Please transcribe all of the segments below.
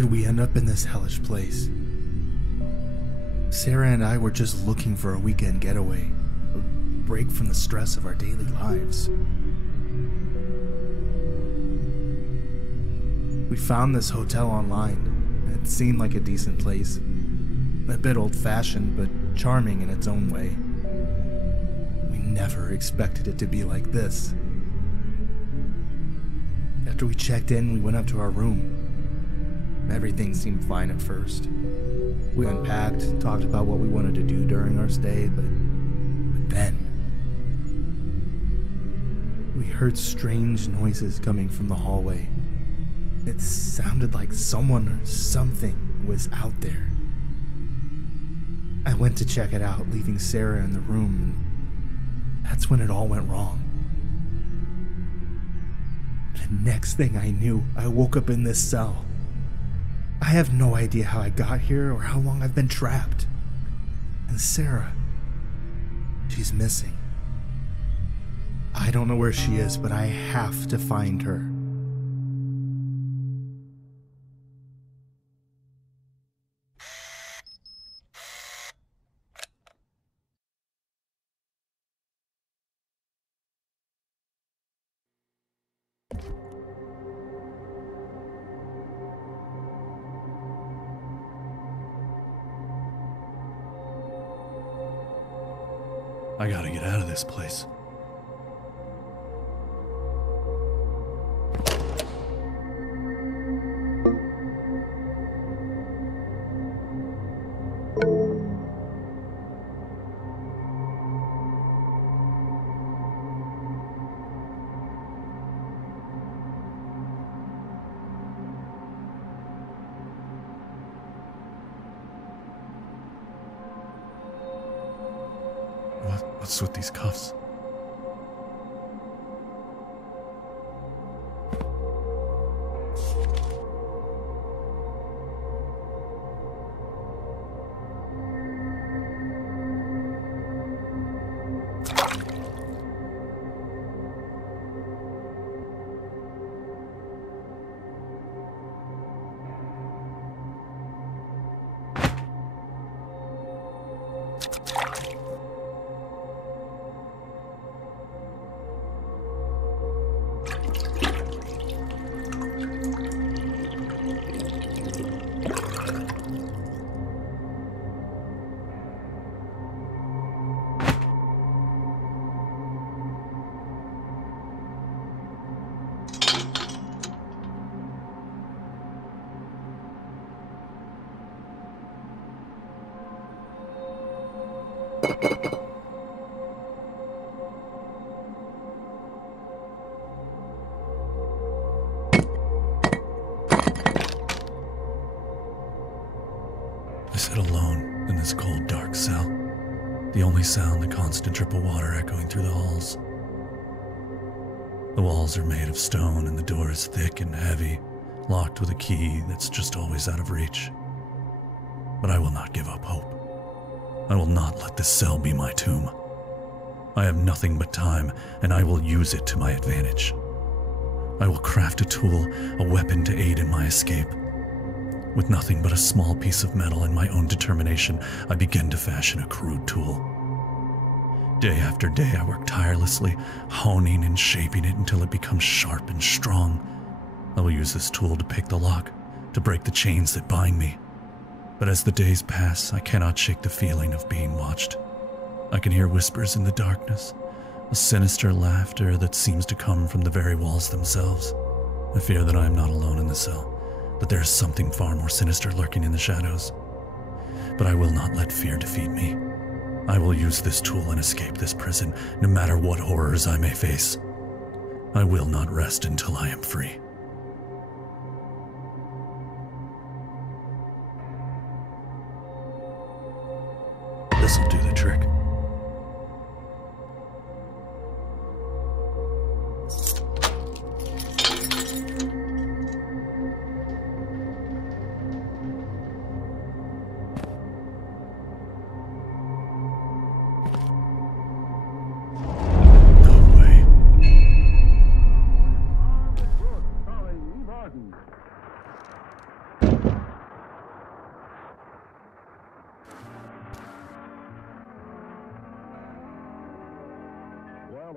did we end up in this hellish place? Sarah and I were just looking for a weekend getaway, a break from the stress of our daily lives. We found this hotel online. It seemed like a decent place. A bit old-fashioned, but charming in its own way. We never expected it to be like this. After we checked in, we went up to our room. Everything seemed fine at first. We unpacked, talked about what we wanted to do during our stay, but then we heard strange noises coming from the hallway. It sounded like someone or something was out there. I went to check it out, leaving Sarah in the room, and that's when it all went wrong. The next thing I knew, I woke up in this cell. I have no idea how I got here or how long I've been trapped. And Sarah, she's missing. I don't know where she is, but I have to find her. I gotta get out of this place. What's with these cuffs? I sit alone in this cold, dark cell. The only sound, the constant drip of water echoing through the halls. The walls are made of stone and the door is thick and heavy, locked with a key that's just always out of reach. But I will not give up hope. I will not let this cell be my tomb. I have nothing but time, and I will use it to my advantage. I will craft a tool, a weapon to aid in my escape. With nothing but a small piece of metal and my own determination, I begin to fashion a crude tool. Day after day, I work tirelessly, honing and shaping it until it becomes sharp and strong. I will use this tool to pick the lock, to break the chains that bind me. But as the days pass, I cannot shake the feeling of being watched. I can hear whispers in the darkness, a sinister laughter that seems to come from the very walls themselves. I fear that I am not alone in the cell, but there is something far more sinister lurking in the shadows. But I will not let fear defeat me. I will use this tool and escape this prison, no matter what horrors I may face. I will not rest until I am free. This'll do the trick.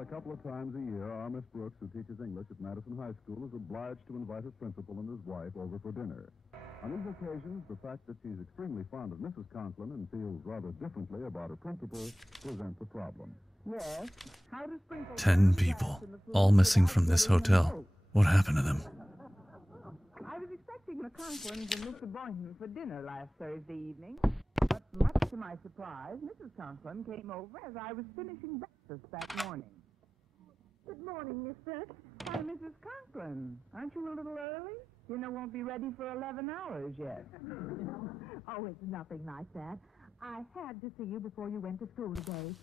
a couple of times a year, our Miss Brooks, who teaches English at Madison High School, is obliged to invite her principal and his wife over for dinner. On these occasions, the fact that she's extremely fond of Mrs. Conklin and feels rather differently about her principal presents a problem. Yes. How to sprinkle 10 people, all missing from this hotel. What happened to them? I was expecting the Conklins and Mr. Boynton for dinner last Thursday evening, but much to my surprise, Mrs. Conklin came over as I was finishing breakfast that morning. Good morning, Mister. Why, Mrs. Conklin, aren't you a little early? Dinner won't be ready for 11 hours yet. Oh, it's nothing like that. I had to see you before you went to school today.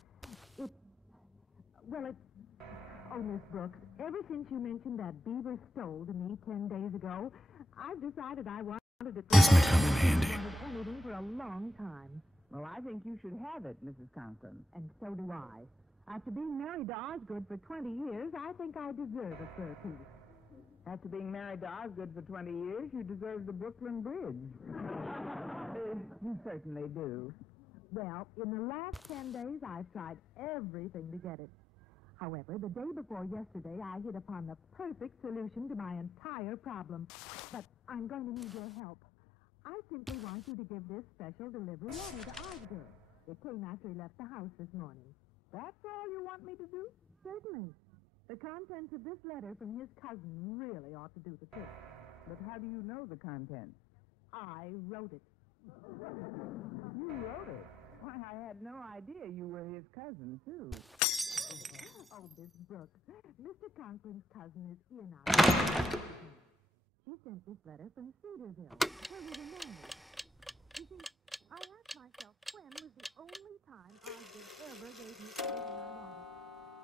Oh, Miss Brooks, ever since you mentioned that beaver stole to me 10 days ago, I've decided I wanted to... This may come in handy. Anything for a long time. Well, I think you should have it, Mrs. Conklin. And so do I. After being married to Osgood for 20 years, I think I deserve a fur piece. After being married to Osgood for 20 years, you deserve the Brooklyn Bridge. You certainly do. Well, in the last 10 days, I've tried everything to get it. However, the day before yesterday, I hit upon the perfect solution to my entire problem. But I'm going to need your help. I simply want you to give this special delivery letter to Osgood. It came after he left the house this morning. That's all you want me to do? Certainly. The contents of this letter from his cousin really ought to do the trick. But how do you know the contents? I wrote it. You wrote it? Why, I had no idea you were his cousin, too. Oh, Miss Brooks, Mr. Conklin's cousin is in our... She sent this letter from Cedarville, where we were married. You see, I asked myself when was the only time Osgood ever gave me everything I wanted.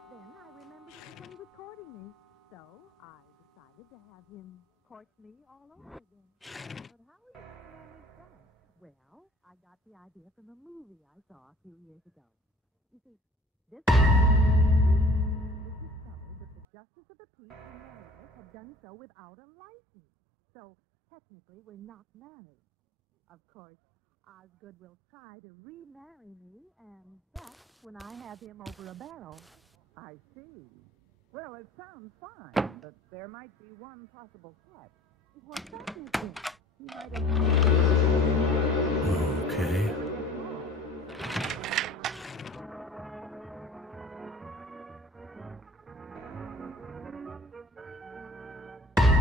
Then I remembered it was when he was courting me, so I decided to have him court me all over again. But how are you going to manage that? Well, I got the idea from a movie I saw a few years ago. You see, this discovered that the justice of the peace who married us had done so without a license. So, technically, we're not married. Of course, Osgood will try to remarry me, and that's when I have him over a barrel. I see. Well, it sounds fine, but there might be one possible catch. What's that, Mister? He might have... Okay.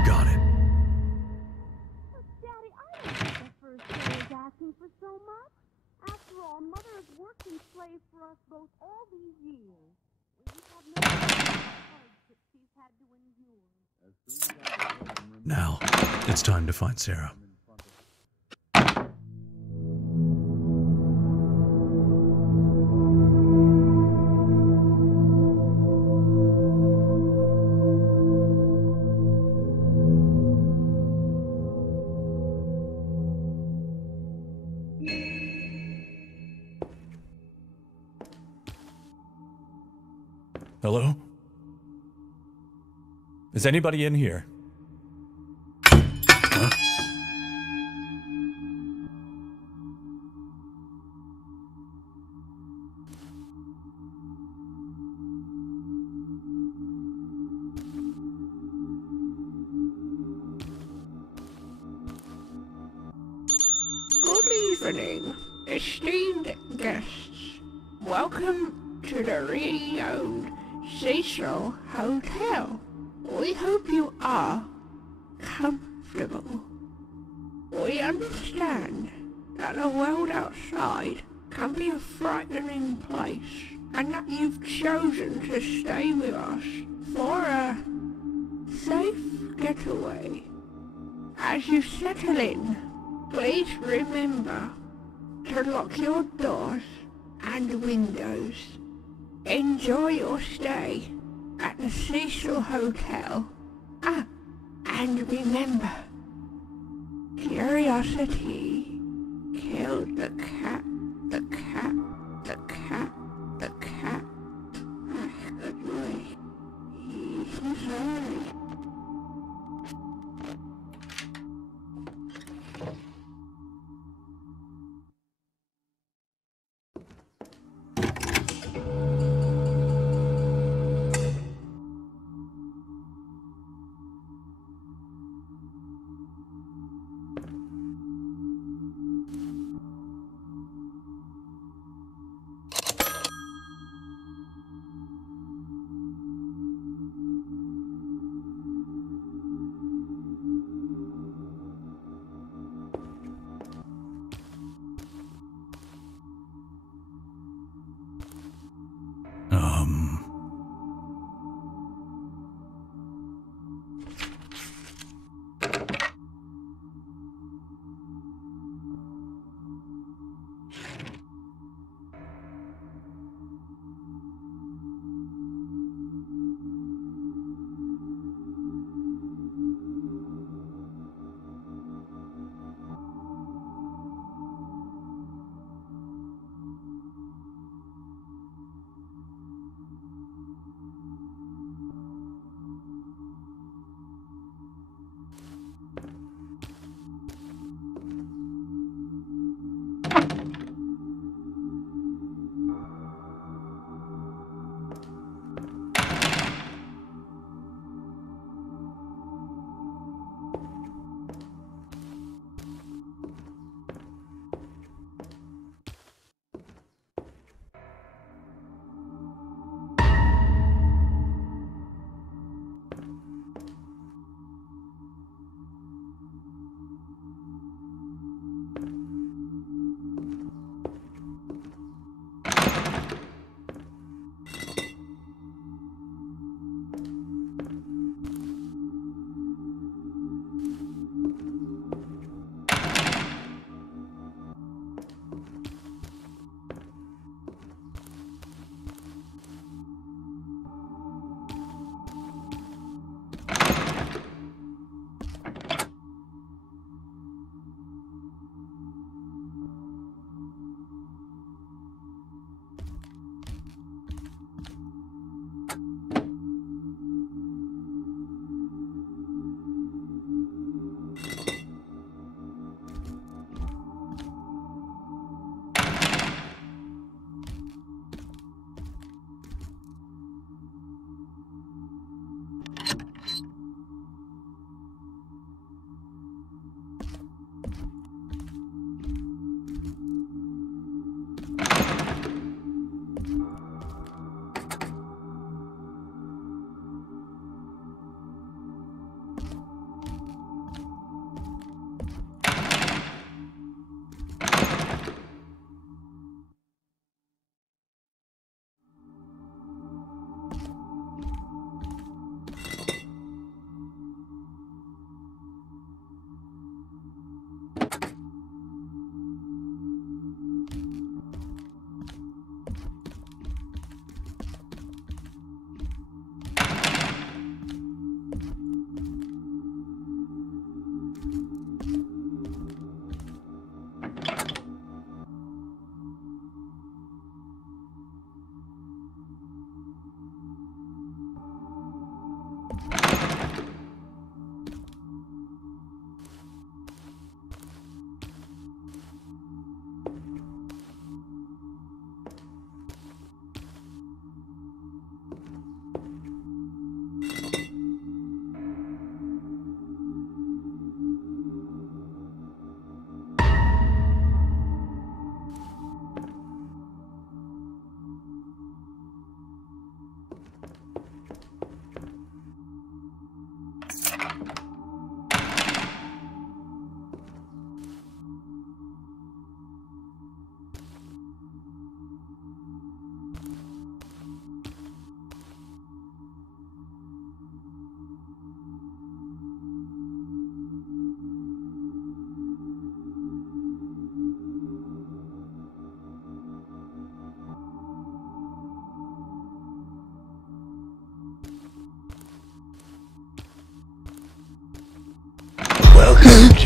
Got it. But, Daddy, I don't think the first day is asking for so much. After all, Mother has worked and slaved for us both all these years. We have no hardship she's had to endure. Now, it's time to find Sarah. Hello? Is anybody in here? Huh? Good evening, esteemed guests. Welcome to the really owned Cecil Hotel. We hope you are comfortable. We understand that the world outside can be a frightening place, and that you've chosen to stay with us for a safe getaway. As you settle in, please remember to lock your doors and windows. Enjoy your stay at the Cecil Hotel. Ah, and remember, curiosity killed the cat, the cat, the cat, the cat. Ah, good night. I'm sorry.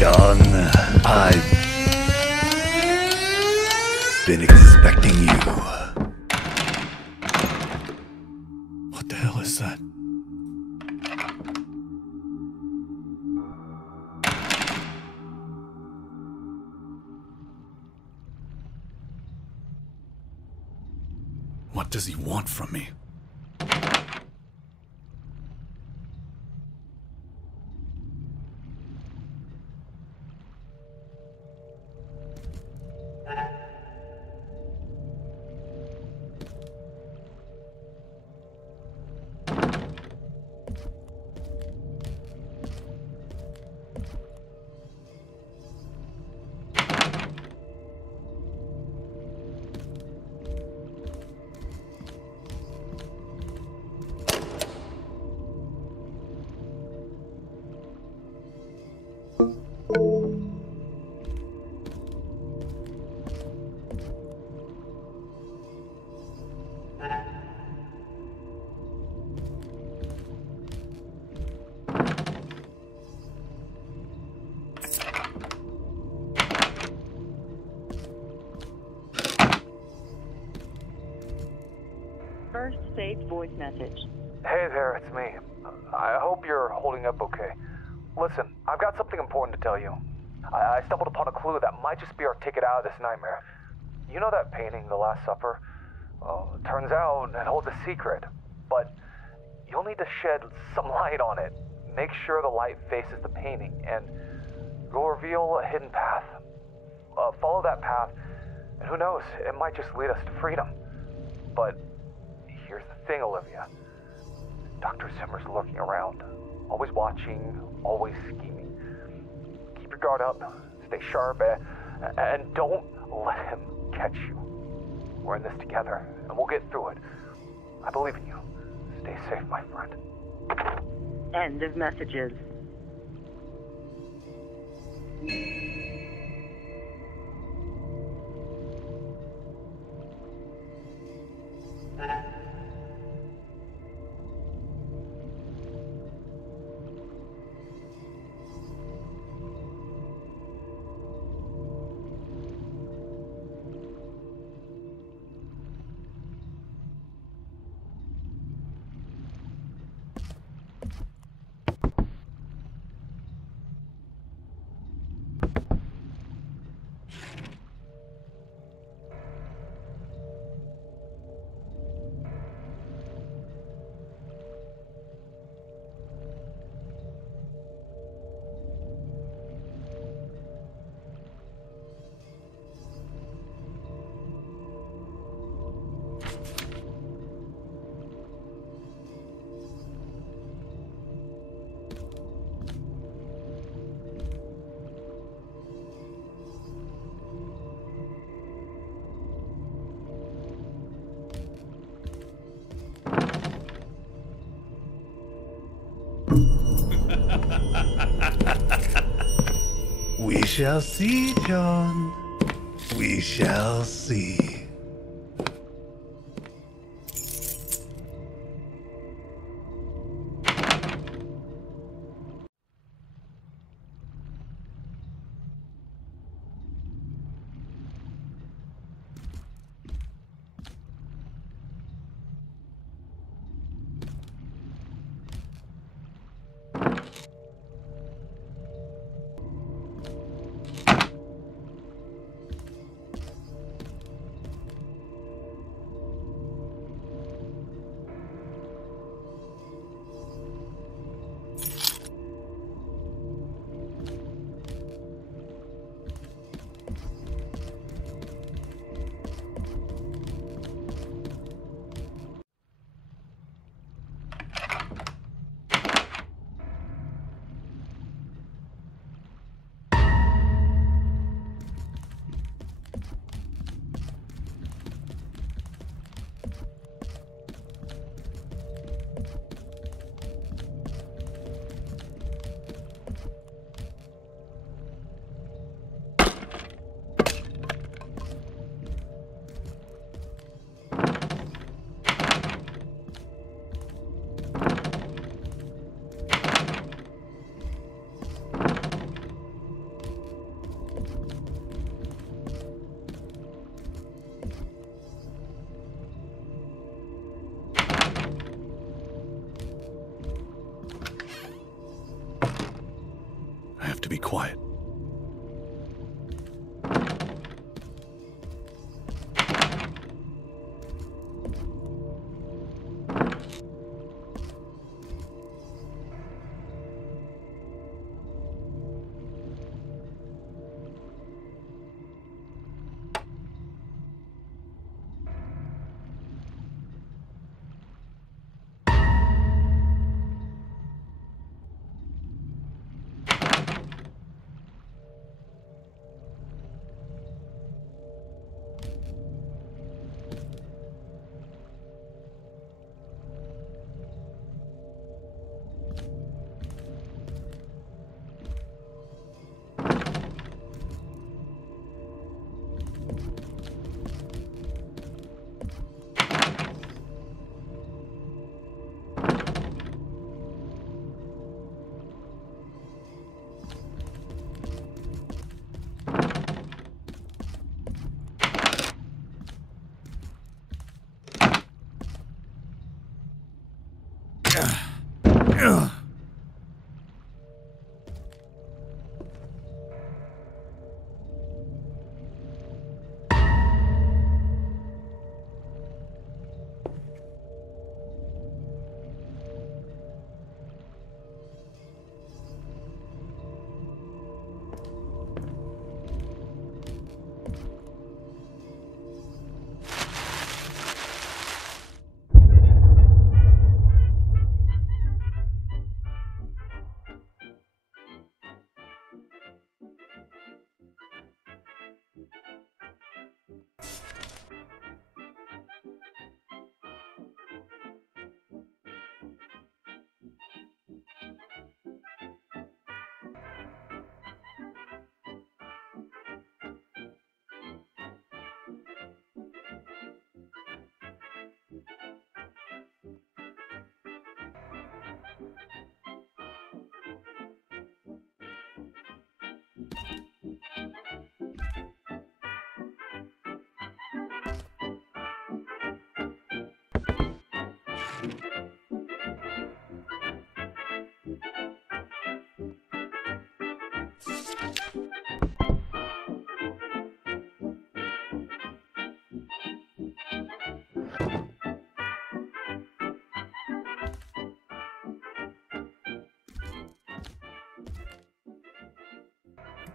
John. I've been expecting you. What the hell is that? What does he want from me? First saved voice message. Hey there, it's me. I hope you're holding up okay. Listen, I've got something important to tell you. I stumbled upon a clue that might just be our ticket out of this nightmare. You know that painting, The Last Supper? Well, it turns out it holds a secret, but you'll need to shed some light on it. Make sure the light faces the painting, and you'll reveal a hidden path. Follow that path, and who knows, it might just lead us to freedom. But here's the thing, Olivia. Dr. Zimmer's lurking around, always watching, always scheming. Keep your guard up, stay sharp, and don't let him catch you. We're in this together, and we'll get through it. I believe in you. Stay safe, my friend. End of messages. We shall see, John. We shall see. to be quiet.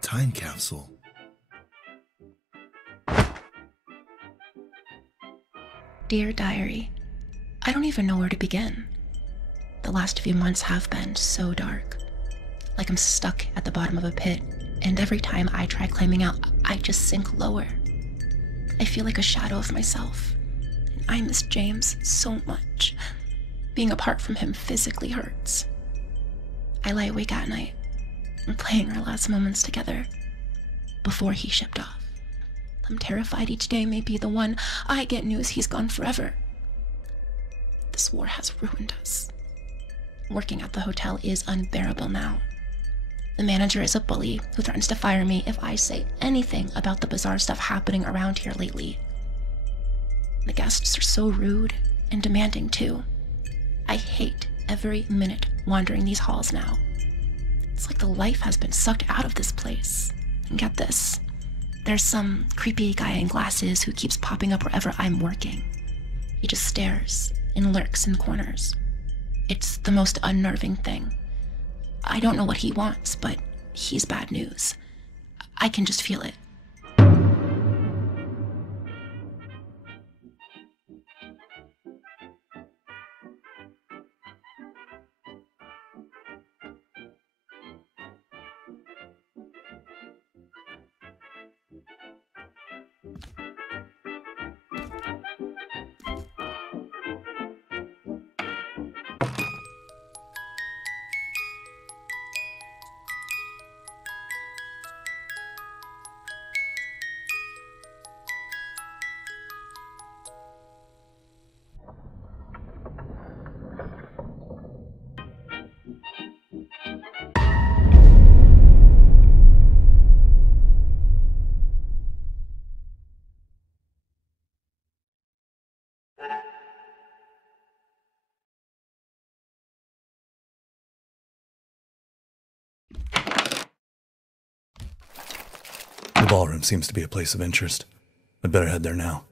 Time capsule. Dear Diary, I don't even know where to begin. The last few months have been so dark. Like I'm stuck at the bottom of a pit, and every time I try climbing out, I just sink lower. I feel like a shadow of myself. And I miss James so much. Being apart from him physically hurts. I lie awake at night, replaying our last moments together, before he shipped off. I'm terrified each day may be the one I get news he's gone forever. This war has ruined us. Working at the hotel is unbearable now. The manager is a bully who threatens to fire me if I say anything about the bizarre stuff happening around here lately. The guests are so rude and demanding too. I hate every minute wandering these halls now. It's like the life has been sucked out of this place. And get this, there's some creepy guy in glasses who keeps popping up wherever I'm working. He just stares and lurks in corners. It's the most unnerving thing. I don't know what he wants, but he's bad news. I can just feel it. ballroom seems to be a place of interest. I'd better head there now.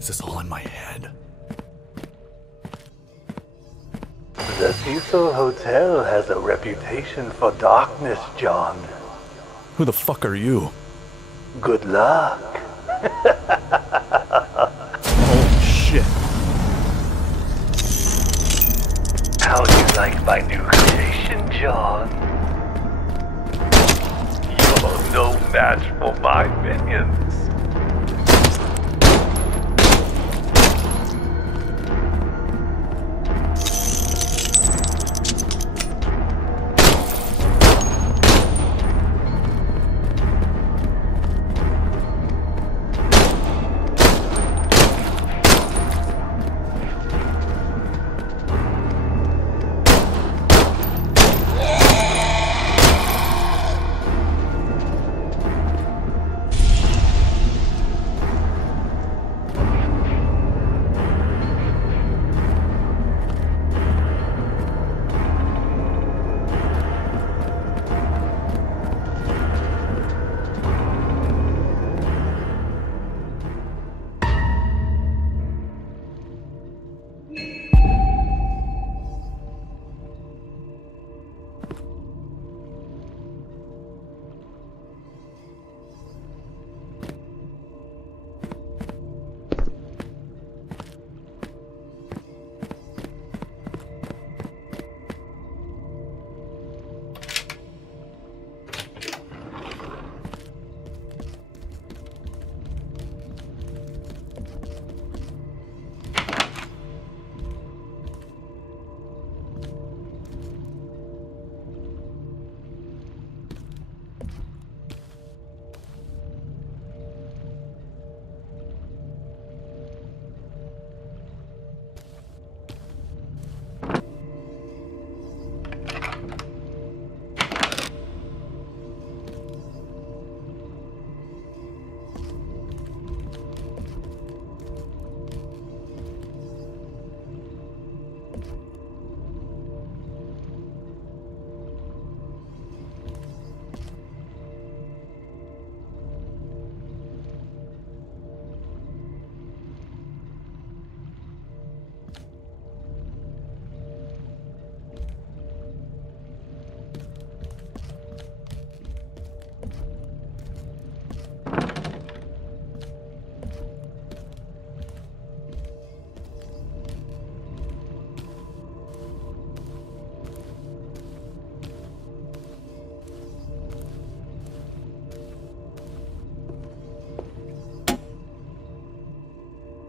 Is this all in my head? The Cecil Hotel has a reputation for darkness, John. Who the fuck are you? Good luck. Holy shit. How do you like my new creation, John? You're no match for my minions.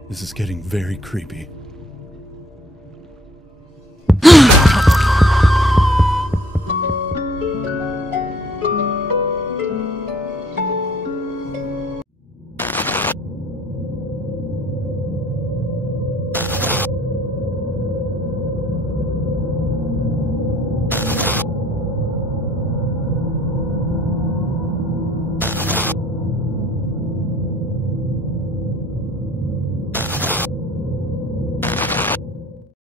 This is getting very creepy.